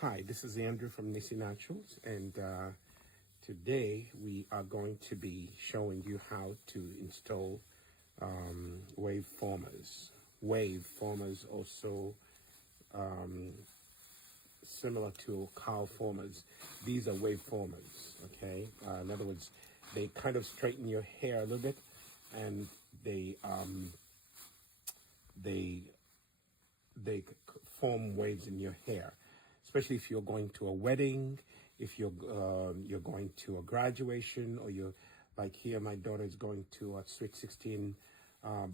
Hi, this is Andrew from Nissi Naturals, and today we are going to be showing you how to install wave formers. Wave formers also similar to cow formers. These are wave formers, okay? In other words, they kind of straighten your hair a little bit, and they form waves in your hair, especially if you're going to a wedding, if you're going to a graduation, or you're like here. My daughter is going to a Sweet 16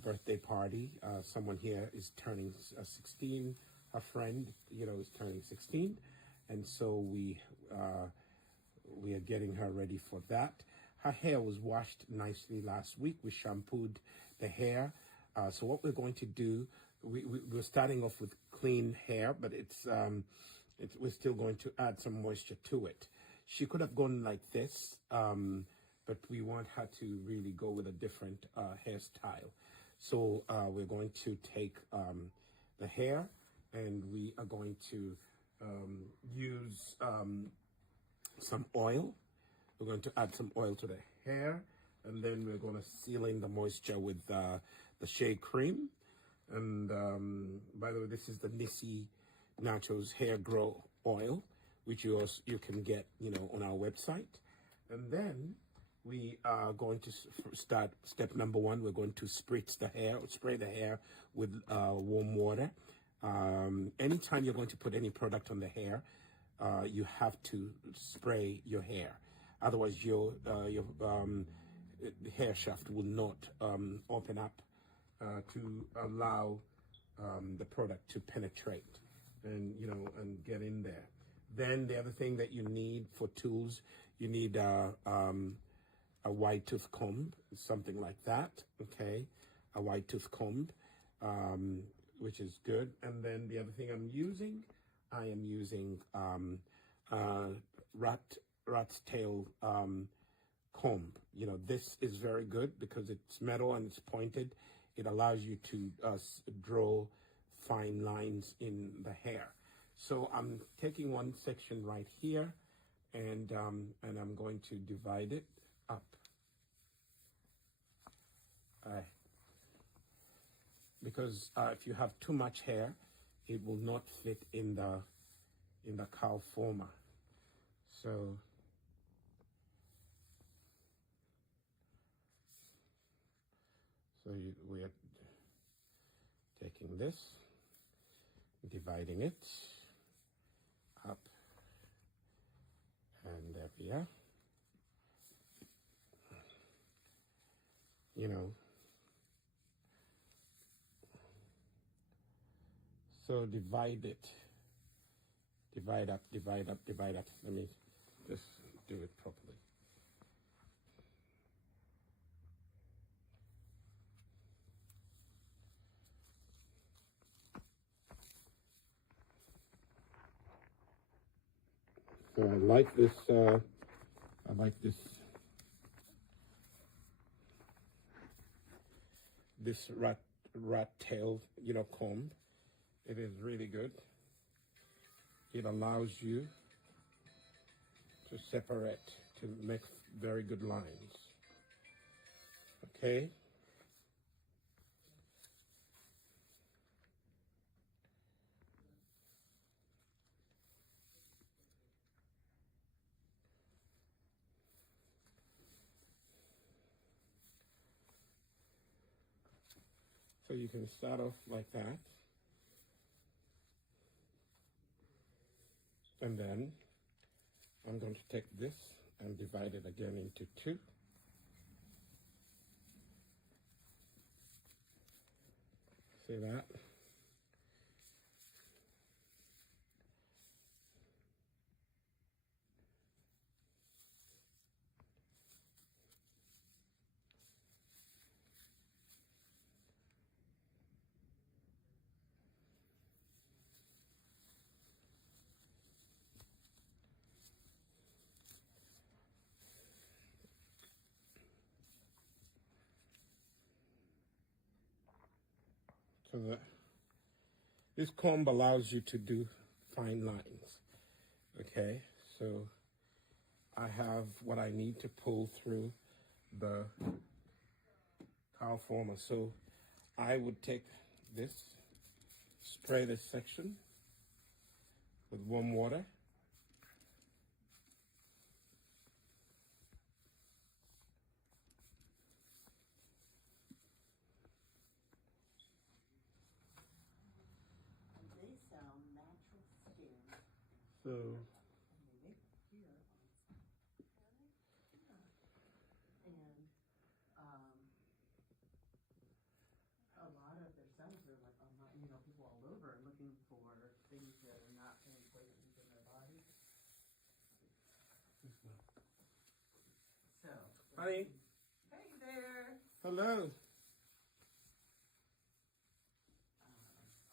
birthday party. Someone here is turning 16. A friend, is turning 16, and so we are getting her ready for that. Her hair was washed nicely last week. We shampooed the hair. So what we're going to do, we're starting off with clean hair, but we're still going to add some moisture to it. She could have gone like this, but we want her to really go with a different hairstyle. So we're going to take the hair, and we are going to use some oil. We're going to add some oil to the hair, and then we're going to seal in the moisture with the Shea cream. And by the way, this is the Nissi Naturals Hair Grow Oil, which you can get, on our website. And then we are going to start step number one. We're going to spray the hair with warm water. Anytime you're going to put any product on the hair, you have to spray your hair. Otherwise, your hair shaft will not open up to allow the product to penetrate and get in there. Then the other thing that you need for tools, you need a wide tooth comb, something like that. Okay, a wide tooth comb. Which is good. And then the other thing I am using rat's tail comb. This is very good because it's metal and it's pointed. It allows you to draw fine lines in the hair. So I'm taking one section right here, and I'm going to divide it up. Because if you have too much hair, it will not fit in the cow former. So we are taking this, dividing it up, and there we are. So divide it. Divide up, divide up, divide up. Let me just do it properly. So I like this rat tail, comb. It is really good. It allows you to separate, to make very good lines. Okay? So you can start off like that. And then I'm going to take this and divide it again into two. See that? So this comb allows you to do fine lines. Okay, so I have what I need to pull through the cowl former. So I would take this, spray this section with warm water. They sell natural skin. So And a lot of their sellers are like online, people all over looking for things that are not going to poison in their body. So, honey, hey there. hello.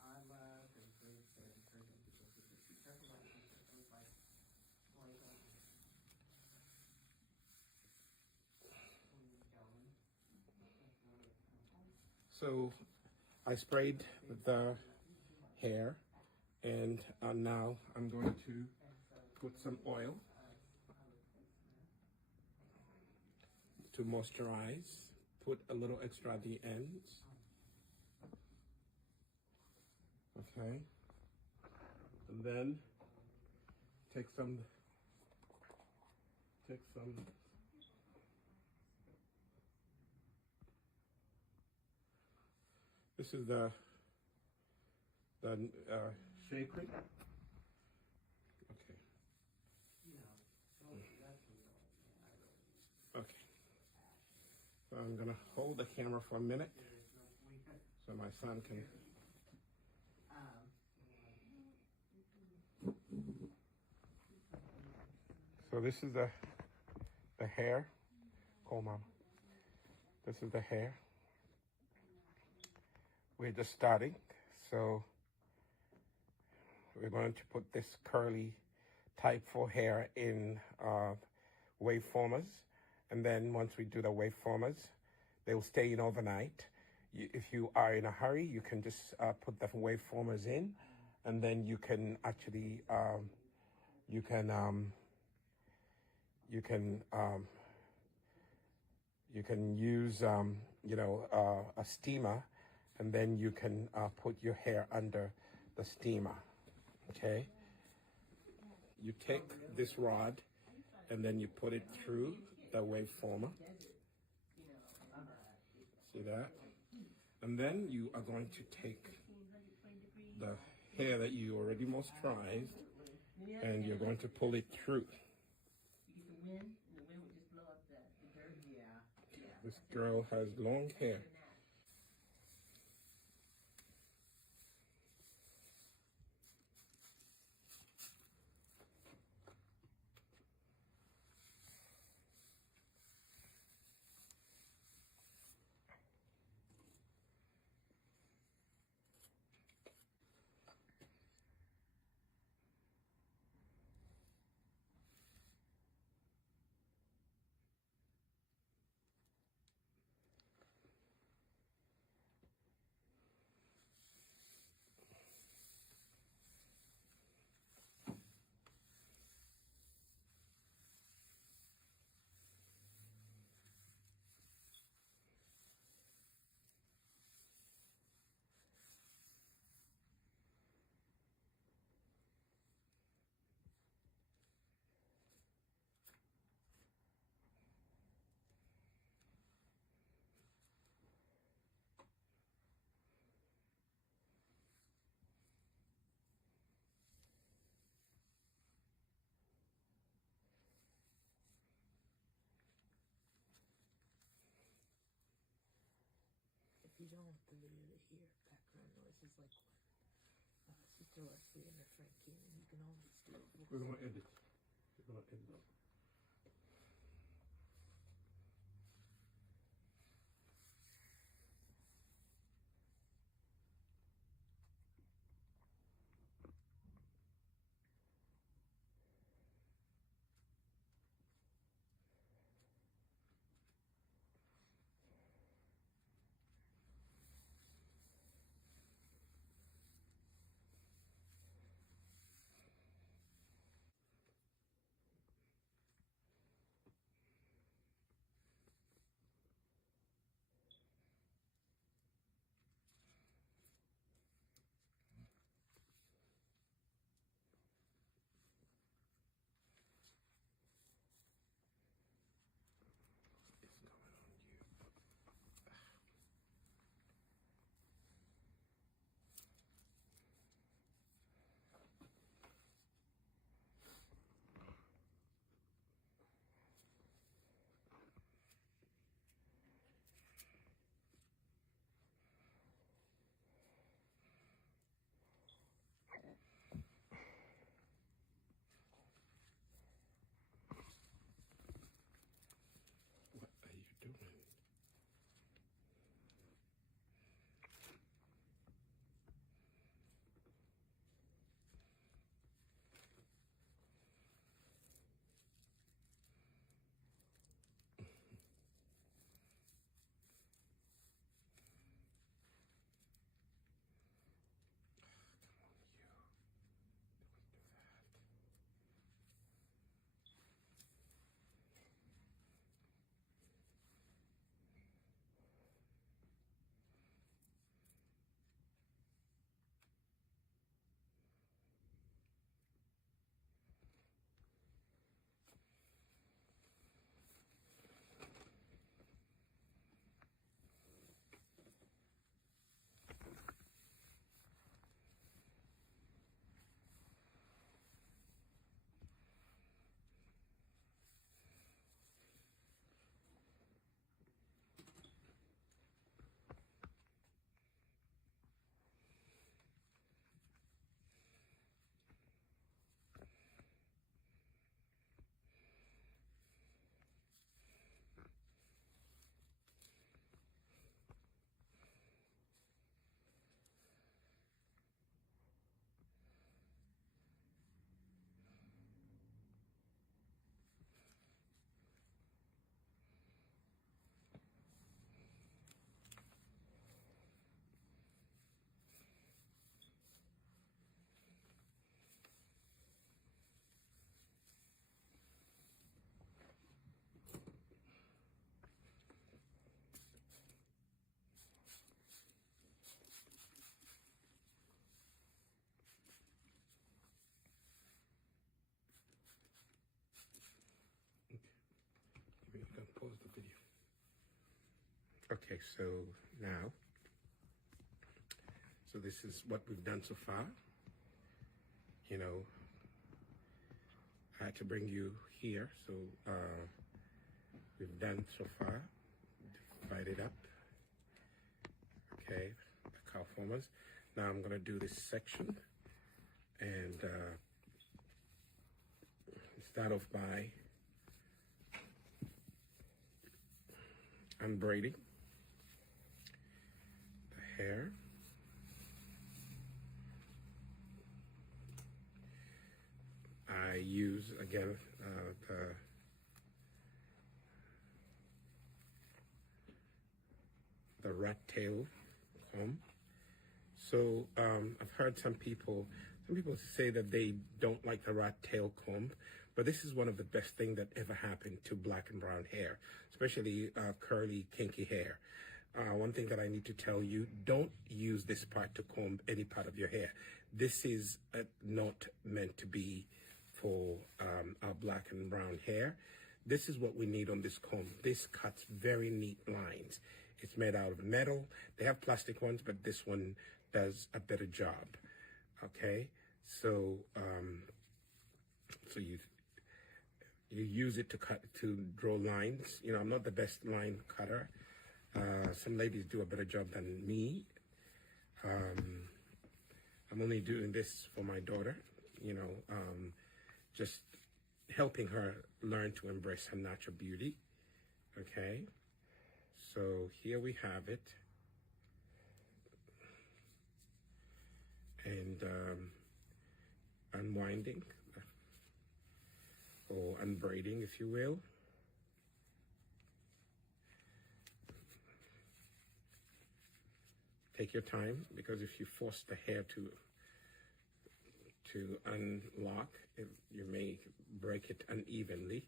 I love and encouraging people to just be careful about things like poison. So I sprayed the hair, and now I'm going to put some oil to moisturize. Put a little extra at the ends. Okay. And then take some. This is the Shea cream. Okay. Okay. So I'm gonna hold the camera for a minute so my son can. So this is the hair. Oh, mom. This is the hair. We're just starting, so we're going to put this curly type for hair in wave formers, and then once we do the wave formers, they will stay in overnight. If you are in a hurry, you can just put the wave formers in, and then you can actually you can use a steamer, and then you can put your hair under the steamer. Okay, you take this rod and then you put it through the wave former. See that? And then you are going to take the hair that you already moisturized and you're going to pull it through. This girl has long hair. If you don't hear background noises like what Sister Leslie and her friend came in, you can always do it. We're going to edit. We're going to edit. pause the video. Okay, so now, so this is what we've done so far. You know, I had to bring you here, so we've done so far. Divide it up. Okay, the cow formers. Now I'm gonna do this section and start off by unbraiding the hair. I use again the rat tail comb. So I've heard some people say that they don't like the rat tail comb, but this is one of the best things that ever happened to black and brown hair, especially curly, kinky hair. One thing that I need to tell you, don't use this part to comb any part of your hair. This is not meant to be for our black and brown hair. This is what we need on this comb. This cuts very neat lines. It's made out of metal. They have plastic ones, but this one does a better job. Okay, so so you use it to draw lines. You know, I'm not the best line cutter. Some ladies do a better job than me. I'm only doing this for my daughter, you know, just helping her learn to embrace her natural beauty. Okay, so here we have it. And unwinding or unbraiding, if you will. Take your time, because if you force the hair to unlock, you may break it unevenly.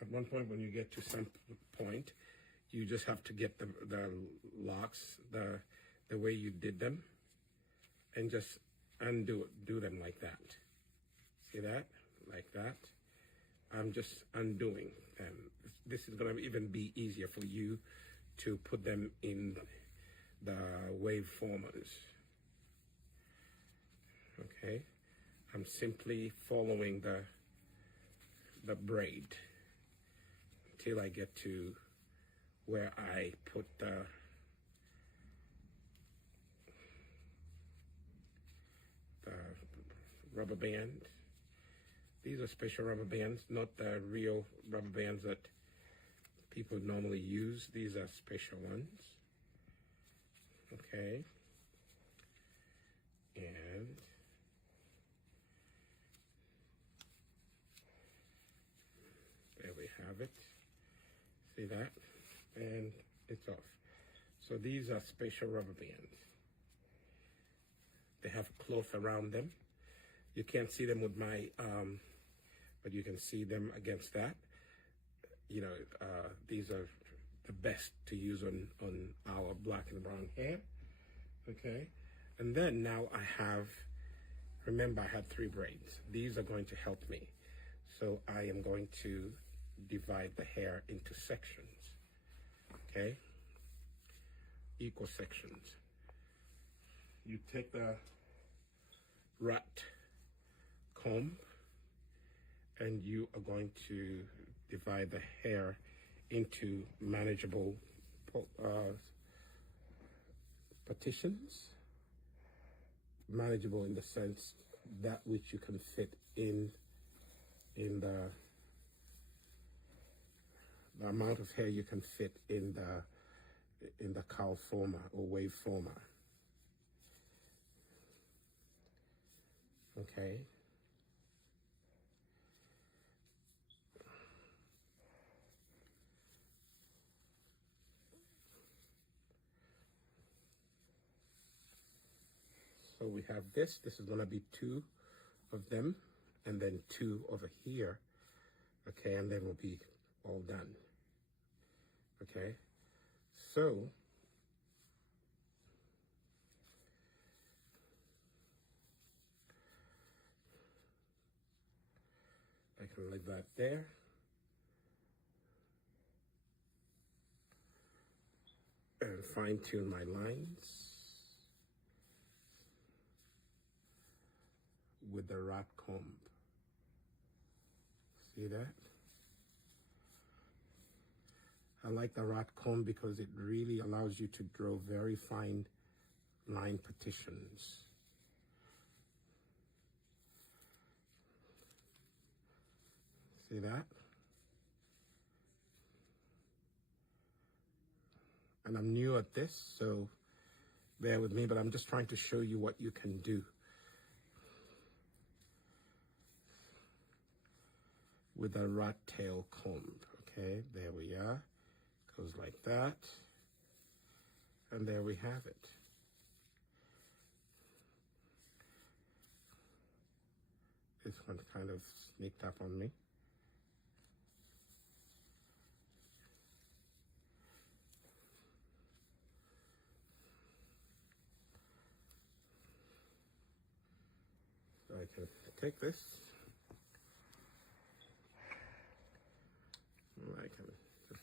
At one point, when you get to some point, you just have to get the locks the way you did them, and just do them like that. See that? Like that. I'm just undoing them. This is going to even be easier for you to put them in the wave formers. Okay? I'm simply following the braid until I get to where I put the rubber band. These are special rubber bands, not the real rubber bands that people normally use. These are special ones. Okay. And there we have it. See that? And it's off. So these are special rubber bands. They have a cloth around them. You can't see them with my, but you can see them against that. You know, these are the best to use on our black and brown hair. Okay. And then now I have, remember I had 3 braids. These are going to help me. So I am going to divide the hair into sections. Okay. Equal sections. You take the rat comb and you are going to divide the hair into manageable partitions. Manageable in the sense that which you can fit in the amount of hair you can fit in the cowl former or wave former. Okay. So we have this. This is going to be 2 of them, and then 2 over here. Okay, and then we'll be all done. Okay, so I can leave that there. and fine tune my lines with the rat comb. See that? I like the rat comb because it really allows you to draw very fine line partitions. See that? And I'm new at this, so bear with me, but I'm just trying to show you what you can do with a rat tail comb. Okay, there we are. Goes like that. And there we have it. This one kind of sneaked up on me. So I can take this. I can just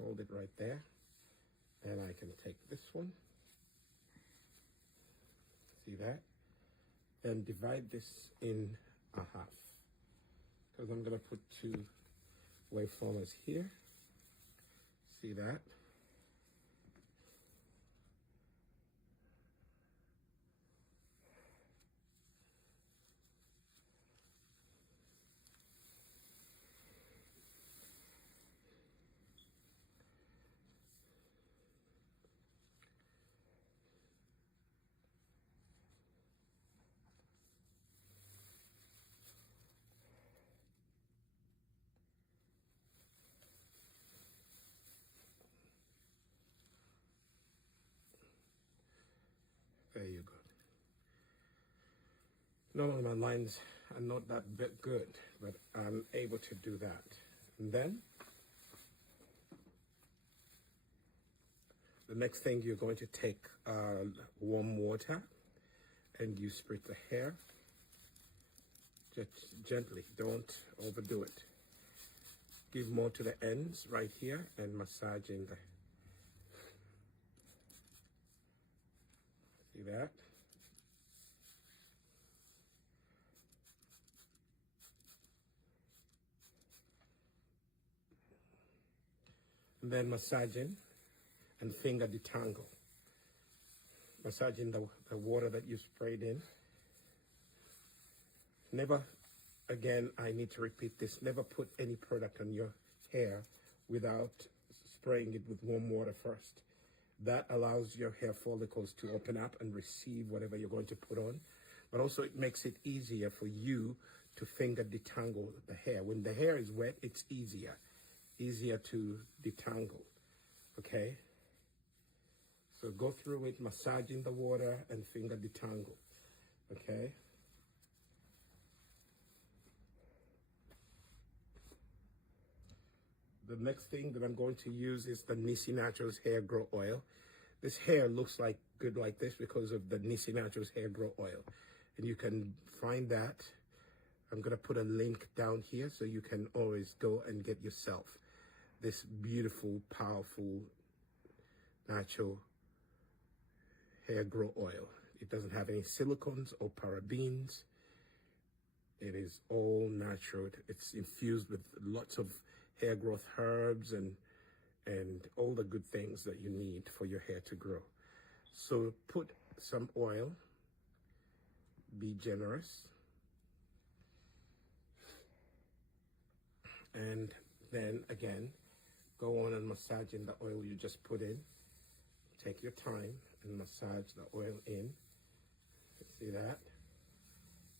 hold it right there. And I can take this one. See that? And divide this in a half. Because I'm going to put two waveformers here. See that? There you go. Normally my lines are not that bit good, but I'm able to do that. And then the next thing, you're going to take warm water and you spritz the hair just gently. Don't overdo it. Give more to the ends right here and massaging the. See that? And then massaging and finger detangle. Massaging the water that you sprayed in. Never, again, I need to repeat this, never put any product on your hair without spraying it with warm water first. That allows your hair follicles to open up and receive whatever you're going to put on. But also it makes it easier for you to finger detangle the hair. When the hair is wet, it's easier to detangle, okay? So go through it, massaging the water and finger detangle, okay? The next thing that I'm going to use is the Nissi Naturals Hair Grow Oil. This hair looks like good like this because of the Nissi Naturals Hair Grow Oil. And you can find that. I'm going to put a link down here so you can always go and get yourself this beautiful, powerful, natural hair grow oil. It doesn't have any silicones or parabens. It is all natural. It's infused with lots of hair growth herbs and all the good things that you need for your hair to grow. So put some oil, be generous, and then again, go on and massaging the oil you just put in. Take your time and massage the oil in. See that?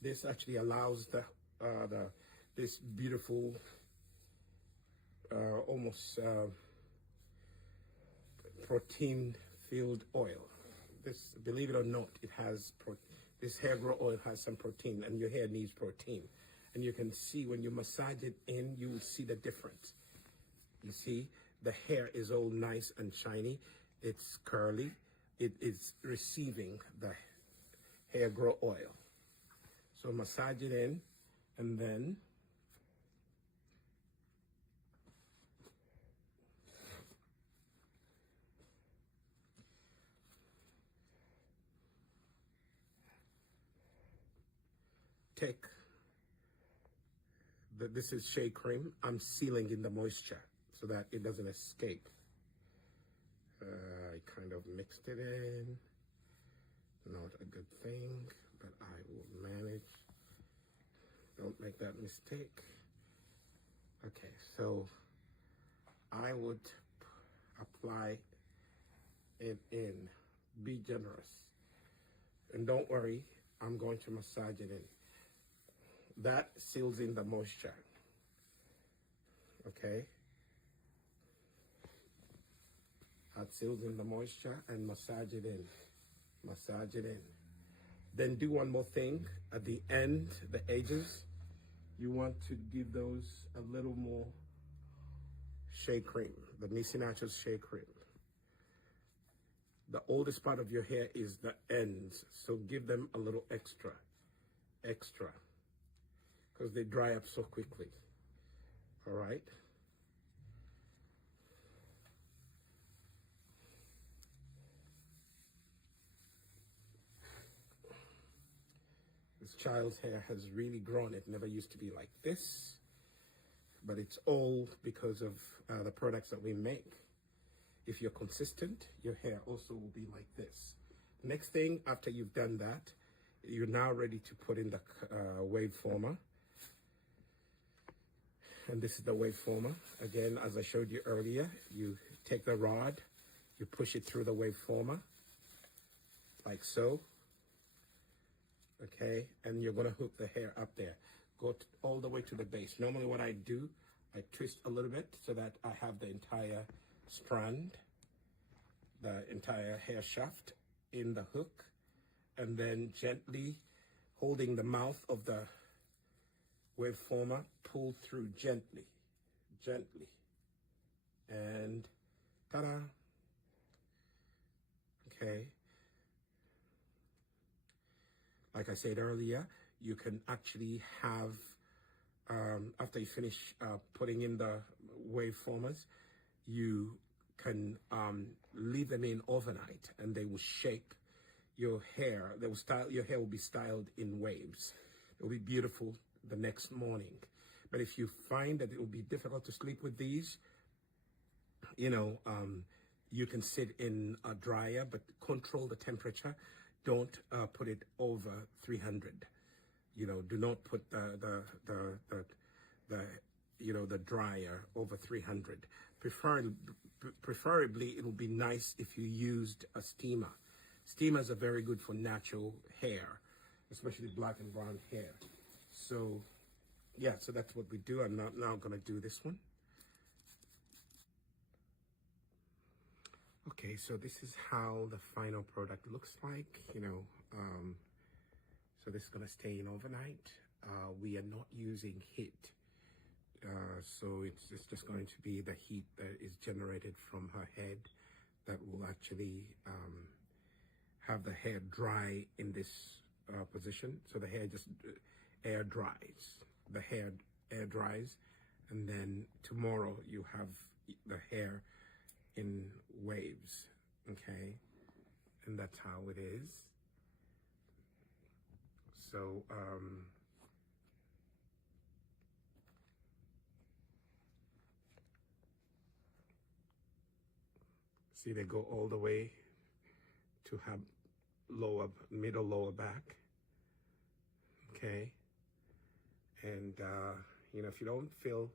This actually allows this beautiful, almost protein-filled oil. This, believe it or not, it has this hair grow oil has some protein, and your hair needs protein. And you can see when you massage it in, you will see the difference. You see, the hair is all nice and shiny. It's curly. It is receiving the hair grow oil. So massage it in, and then take this is shea cream. I'm sealing in the moisture so that it doesn't escape. I kind of mixed it in. Not a good thing, but I will manage. Don't make that mistake. Okay, so I would apply it in. Be generous. And don't worry, I'm going to massage it in. That seals in the moisture. Okay? That seals in the moisture, and massage it in. Massage it in. Then do one more thing. At the end, the edges, you want to give those a little more shea cream, the Nissi Naturals shea cream. The oldest part of your hair is the ends, so give them a little extra, because they dry up so quickly. All right? This child's hair has really grown. It never used to be like this, but it's all because of the products that we make. If you're consistent, your hair also will be like this. Next thing, after you've done that, you're now ready to put in the wave former. And this is the wave former. Again, as I showed you earlier, you take the rod, you push it through the wave former, like so. Okay, and you're gonna hook the hair up there. Go all the way to the base. Normally what I do, I twist a little bit so that I have the entire strand, the entire hair shaft in the hook, and then gently holding the mouth of the wave former, pull through gently, and ta-da. Okay. Like I said earlier, you can actually have, after you finish putting in the wave formers, you can leave them in overnight, and they will shape your hair. They will style your hair will be styled in waves. It will be beautiful the next morning. But if you find that it will be difficult to sleep with these, you can sit in a dryer, but control the temperature. Don't put it over 300. Do not put the dryer over 300. Preferably, it would be nice if you used a steamer. Steamers are very good for natural hair, especially black and brown hair. So, yeah, so that's what we do. I'm not now going to do this one. Okay, so this is how the final product looks like, so this is going to stay in overnight. We are not using heat, so it's just going to be the heat that is generated from her head that will actually have the hair dry in this position. So the hair just air dries. The hair air dries, and then tomorrow you have the hair in waves, okay? And that's how it is. So, see, they go all the way to have middle lower back, okay? And, if you don't feel,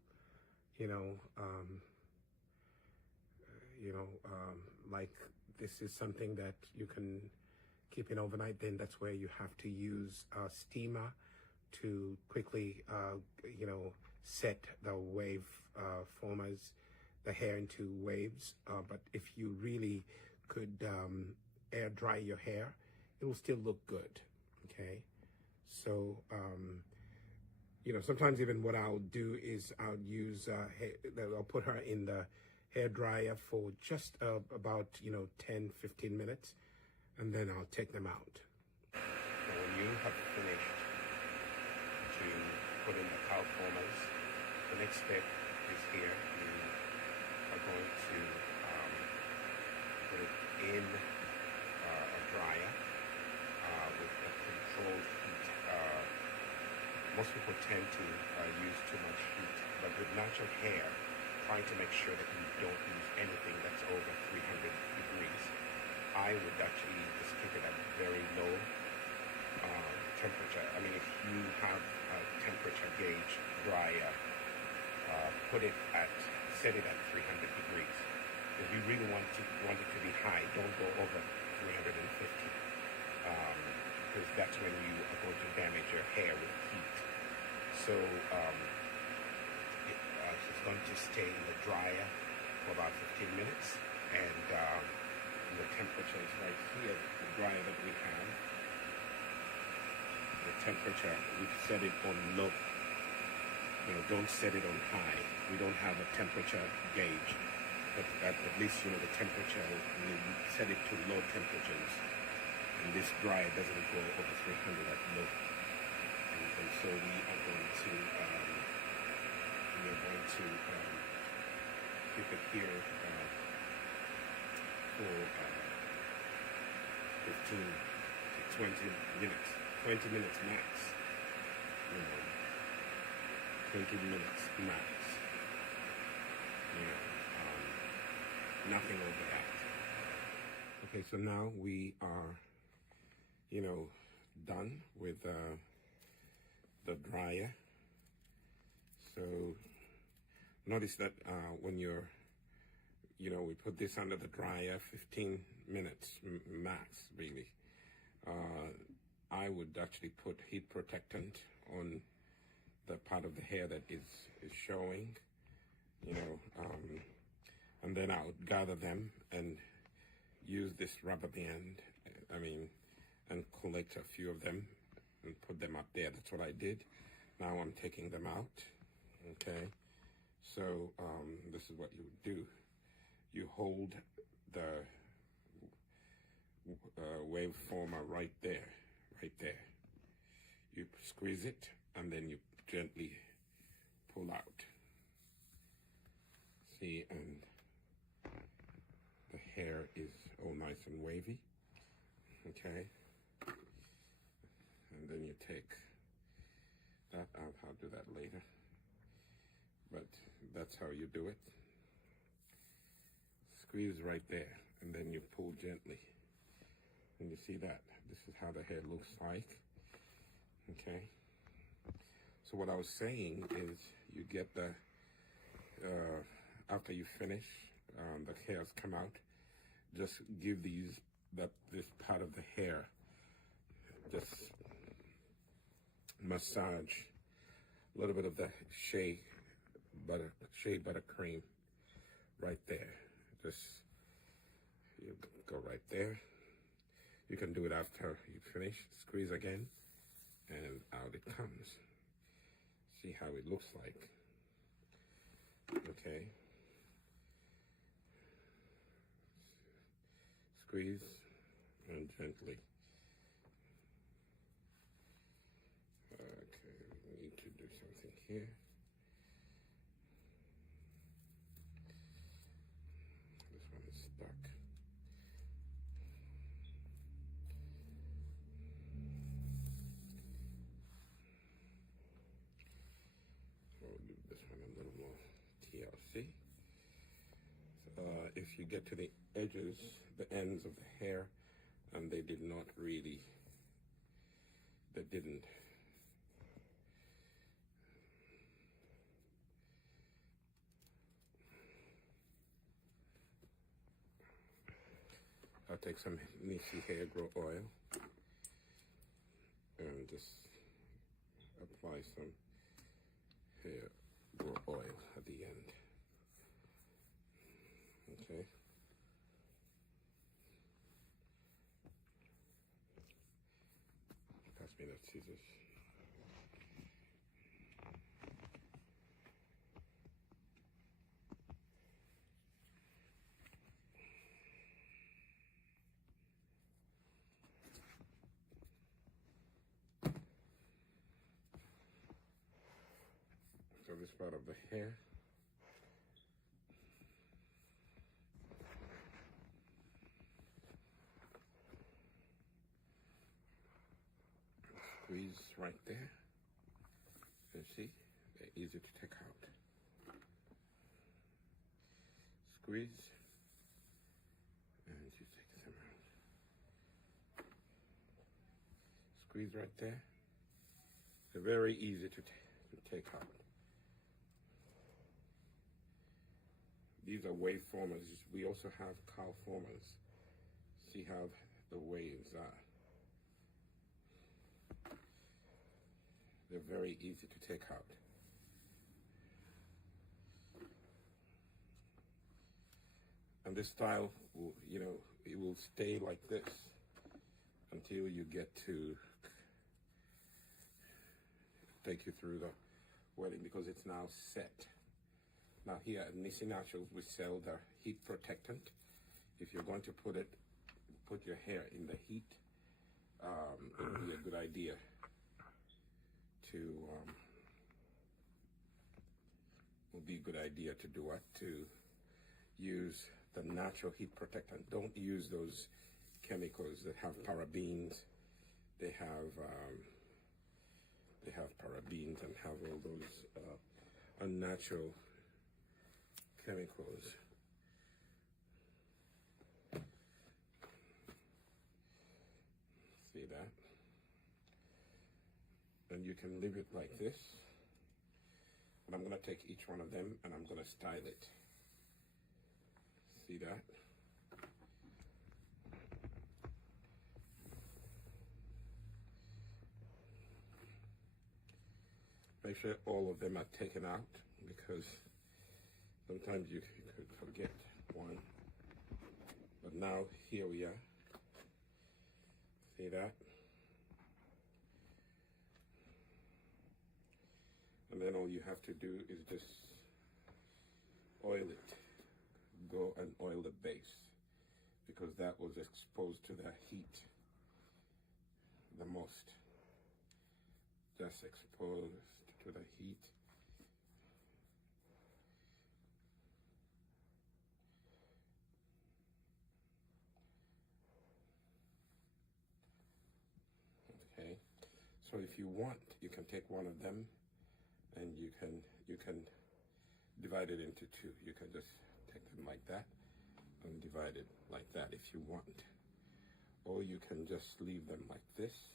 like this is something that you can keep in overnight, then that's where you have to use a steamer to quickly, set the wave formers, the hair into waves. But if you really could air dry your hair, it will still look good, okay? So, sometimes even what I'll do is I'll use, I'll put her in the hair dryer for just about 10-15 minutes, and then I'll take them out. Now when you have finished to put in the cow formers, the next step is here. You are going to put it in a dryer with a controlled heat most people tend to use too much heat, but with natural hair, trying to make sure that you don't use anything that's over 300 degrees. I would actually just keep it at very low temperature. I mean, if you have a temperature gauge dryer, set it at 300 degrees. If you really want it to be high, don't go over 350, because that's when you are going to damage your hair with heat. So it's going to stay in the dryer for about 15 minutes, and the temperature is right here, the dryer that we have. The temperature, we've set it on low. Don't set it on high. We don't have a temperature gauge, but at least the temperature, we set it to low temperatures, and this dryer doesn't go over 300 at low. And so we are going to keep it here for 15 to 20 minutes. 20 minutes max. 20 minutes max. Nothing over that. Okay, so now we are, done with the dryer. So notice that when you're, we put this under the dryer 15 minutes max, really. I would actually put heat protectant on the part of the hair that is showing, and then I would gather them and use this rubber band, and collect a few of them and put them up there. That's what I did. Now I'm taking them out, okay? So this is what you would do. You hold the waveformer right there. You squeeze it, and then you gently pull out. See, and the hair is all nice and wavy, okay? And then you take that out. I'll do that later, but that's how you do it. Squeeze right there, and then you pull gently. And you see that? This is how the hair looks like, okay? So what I was saying is you get the, after you finish, the hairs come out, just give this part of the hair, just massage a little bit of the Shea butter cream right there. Just, you go right there. You can do it after you finish. Squeeze again, and out it comes. See how it looks like. Okay. Squeeze and gently. Okay, we need to do something here. This one is stuck. This one a little more TLC. If you get to the edges, the ends of the hair, and they didn't. I'll take some Nissi hair grow oil and just apply some hair grow oil at the end. Okay. Pass me that scissors. So this part of the hair. Squeeze right there. You see, they're easy to take out. Squeeze, and you take them out. Squeeze right there. They're very easy to take out. These are wave formers. We also have cow formers. See how the waves are. They're very easy to take out. And this style will, it will stay like this until you get to take you through the wedding, because it's now set. Now here at Nissi Naturals, we sell the heat protectant. If you're going to put your hair in the heat, it would be a good idea to do what? To use the natural heat protectant. Don't use those chemicals that have parabens. They have parabens and have all those unnatural chemicals. See that? And you can leave it like this. And I'm going to take each one of them and I'm going to style it. See that? Make sure all of them are taken out, because sometimes you could forget one. But now here we are. See that? And then all you have to do is just oil it. Go and oil the base, because that was exposed to the heat the most. Just exposed to the heat. Okay, so if you want, you can take one of them and you can divide it into two. You can just take them like that and divide it like that if you want. Or you can just leave them like this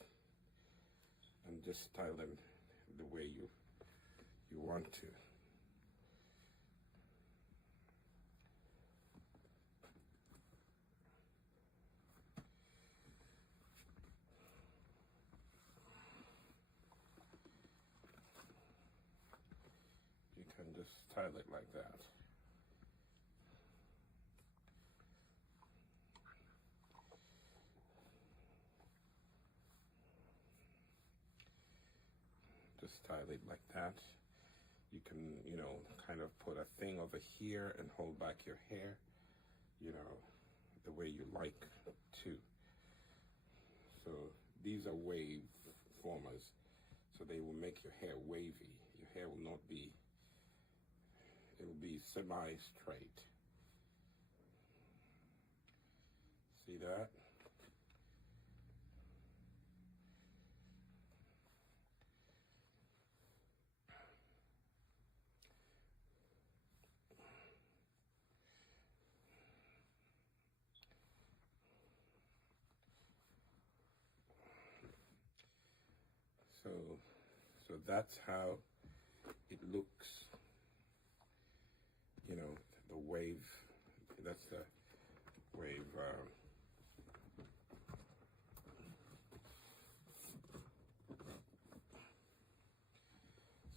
and just style them the way you want to. You can just style it like that. Just style it like that. You can, kind of put a thing over here and hold back your hair, the way you like to. So these are wave formers. So they will make your hair wavy. Your hair will not be, it will be semi-straight. See that? So that's how it looks, the wave, that's the wave,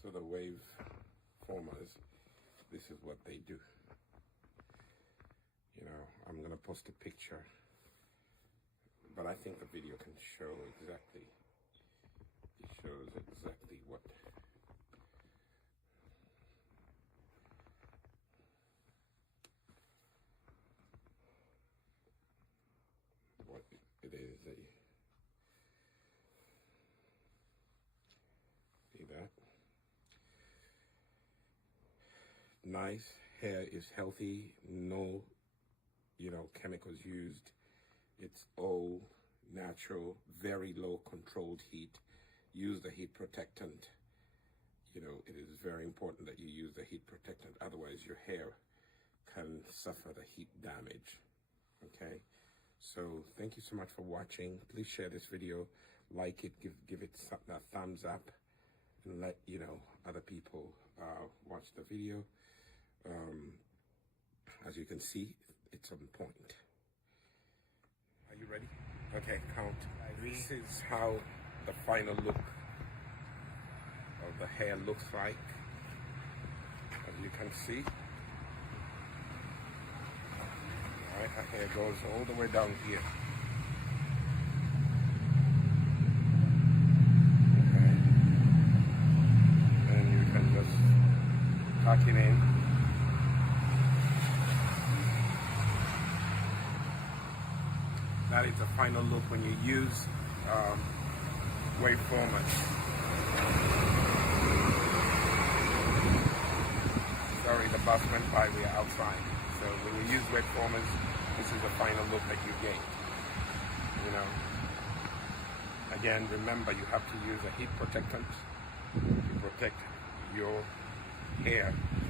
so the wave formers, this is what they do. I'm going to post a picture, but I think the video can show exactly. It shows exactly what it is. See that? Nice hair is healthy, no, chemicals used. It's all natural, very low controlled heat. Use the heat protectant. you know, it is very important that you use the heat protectant. Otherwise, your hair can suffer the heat damage. Okay, so thank you so much for watching. Please share this video, like it, give it a thumbs up, and let you know other people watch the video. As you can see, it's on point. Are you ready? Okay, count. This is how the final look of the hair looks like. As you can see, all right, our hair goes all the way down here. Okay, and you can just tuck it in. That is the final look when you use wave formers. Sorry, the bus went by, we are outside. So when you use wave formers, this is the final look that you gain. You know. Again, remember you have to use a heat protectant to protect your hair